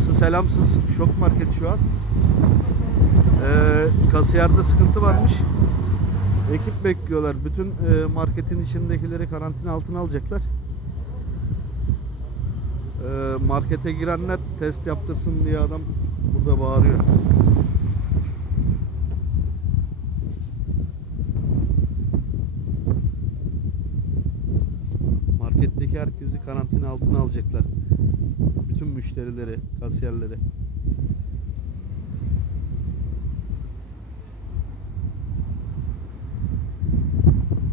selamsız şok market şu an. Ee, kasiyerde sıkıntı varmış. Ekip bekliyorlar. Bütün e, marketin içindekileri karantina altına alacaklar. Ee, markete girenler test yaptırsın diye adam burada bağırıyor. Marketteki herkesi karantina altına alacaklar. Bütün müşterileri, kasiyerleri.